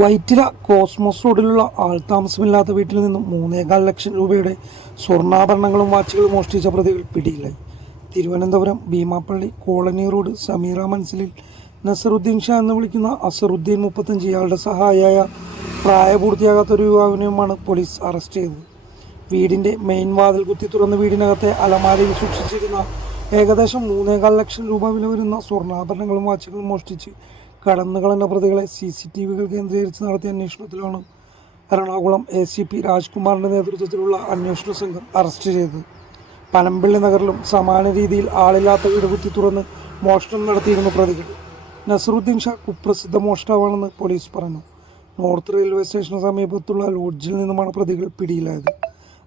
Vyttila cosmos റോഡിലുള്ള ആൾ താമസമില്ലാത്ത വീട്ടിൽ നിന്നും മൂന്നേകാൽ ലക്ഷം രൂപയുടെ സ്വർണാഭരണങ്ങളും വാച്ചുകളും മോഷ്ടിച്ച പ്രതികൾ പിടിയിലായി. തിരുവനന്തപുരം ഭീമാപ്പള്ളി കോളനി റോഡ് സമീറ മൻസിലിൽ നസറുദ്ദീൻ ഷാ എന്ന് വിളിക്കുന്ന അസറുദ്ദീൻ മുപ്പത്തഞ്ച് ഇയാളുടെ സഹായിയായ പ്രായപൂർത്തിയാകാത്ത ഒരു യുവാവിനെയുമാണ് പോലീസ് അറസ്റ്റ് ചെയ്തത്. വീടിന്റെ മെയിൻ വാതിൽ കുത്തി തുറന്ന് വീടിനകത്തെ അലമാരയിൽ സൂക്ഷിച്ചിരുന്ന ഏകദേശം മൂന്നേകാൽ ലക്ഷം രൂപ വില വരുന്ന സ്വർണാഭരണങ്ങളും വാച്ചുകളും മോഷ്ടിച്ച് കടന്നുകളഞ്ഞ പ്രതികളെ സി സി ടി വികൾ കേന്ദ്രീകരിച്ച് നടത്തിയ അന്വേഷണത്തിലാണ് എറണാകുളം എ സി പി രാജ്കുമാറിന്റെ നേതൃത്വത്തിലുള്ള അന്വേഷണ സംഘം അറസ്റ്റ് ചെയ്തത്. പനമ്പള്ളി നഗറിലും സമാന രീതിയിൽ ആളില്ലാത്ത വീട് കുത്തി തുറന്ന് മോഷണം നടത്തിയിരുന്നു പ്രതികൾ. നസറുദ്ദീൻ ഷാ കുപ്രസിദ്ധ മോഷ്ടാവാണെന്ന് പോലീസ് പറഞ്ഞു. നോർത്ത് റെയിൽവേ സ്റ്റേഷന് സമീപത്തുള്ള ലോഡ്ജിൽ നിന്നുമാണ് പ്രതികൾ പിടിയിലായത്.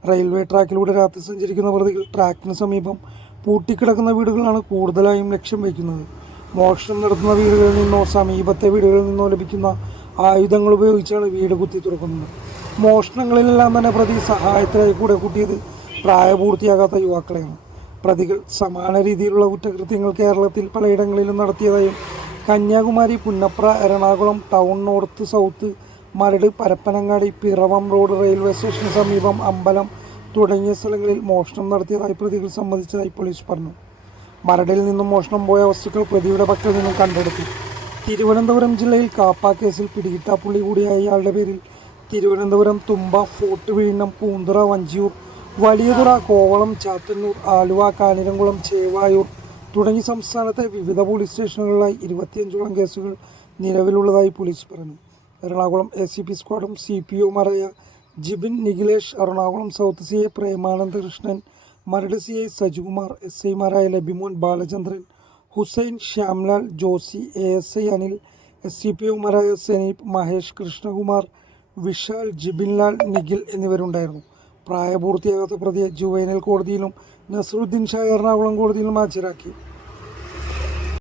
റെയിൽവേ ട്രാക്കിലൂടെ രാത്രി സഞ്ചരിക്കുന്ന പ്രതികൾ ട്രാക്കിന് സമീപം പൂട്ടിക്കിടക്കുന്ന വീടുകളാണ് കൂടുതലായും ലക്ഷ്യം വയ്ക്കുന്നത്. മോഷണം നടത്തുന്ന വീടുകളിൽ നിന്നോ സമീപത്തെ വീടുകളിൽ നിന്നോ ലഭിക്കുന്ന ആയുധങ്ങൾ ഉപയോഗിച്ചാണ് വീട് കുത്തി തുറക്കുന്നത്. മോഷണങ്ങളിലെല്ലാം തന്നെ പ്രതി സഹായത്തിനായി കൂടെ കൂട്ടിയത് പ്രായപൂർത്തിയാകാത്ത യുവാക്കളെയാണ്. പ്രതികൾ സമാന രീതിയിലുള്ള കുറ്റകൃത്യങ്ങൾ കേരളത്തിൽ പലയിടങ്ങളിലും നടത്തിയതായും Kanyakumari Punnapra Ernakulam town north south Maradu Parappanangadi Piravom road railway സ്റ്റേഷന് സമീപം അമ്പലം തുടങ്ങിയ സ്ഥലങ്ങളിൽ മോഷണം നടത്തിയതായി പ്രതികൾ സമ്മതിച്ചതായി പോലീസ് പറഞ്ഞു. മരടിൽ നിന്നും മോഷണം പോയ വസ്തുക്കൾ പ്രതിയുടെ പക്കൽ നിന്നും കണ്ടെടുത്തു. തിരുവനന്തപുരം ജില്ലയിൽ കാപ്പ കേസിൽ പിടികിട്ടാപ്പുള്ളി കൂടിയായ ഇയാളുടെ പേരിൽ തിരുവനന്തപുരം തുമ്പ ഫോർട്ട് വീണ്ണം പൂന്തുറ വഞ്ചിയൂർ വലിയതുറ കോവളം ചാത്തന്നൂർ ആലുവ കാനിരംകുളം ചേവായൂർ തുടങ്ങി സംസ്ഥാനത്തെ വിവിധ പോലീസ് സ്റ്റേഷനുകളിലായി ഇരുപത്തിയഞ്ചോളം കേസുകൾ നിലവിലുള്ളതായി പോലീസ് പറഞ്ഞു എറണാകുളം എ സി പി സ്ക്വാഡും C P ഒമാരായ Jibin Nikhilesh Ernakulam south C I Premananda Krishnan Maradu C I Sajikumar S ഐമാരായ Labimon Balachandran Hussain Shyamlal Josy A S I Anil S C P ഒമാരായ Seneep Mahesh Krishnakumar Vishal Jibinlal Nikhil എന്നിവരുണ്ടായിരുന്നു. പ്രായപൂർത്തിയാകാത്ത പ്രതിയെ juvenile കോടതിയിലും നസറുദ്ദീൻ ഷാ എറണാകുളം കോടതിയിലും ഹാജരാക്കി.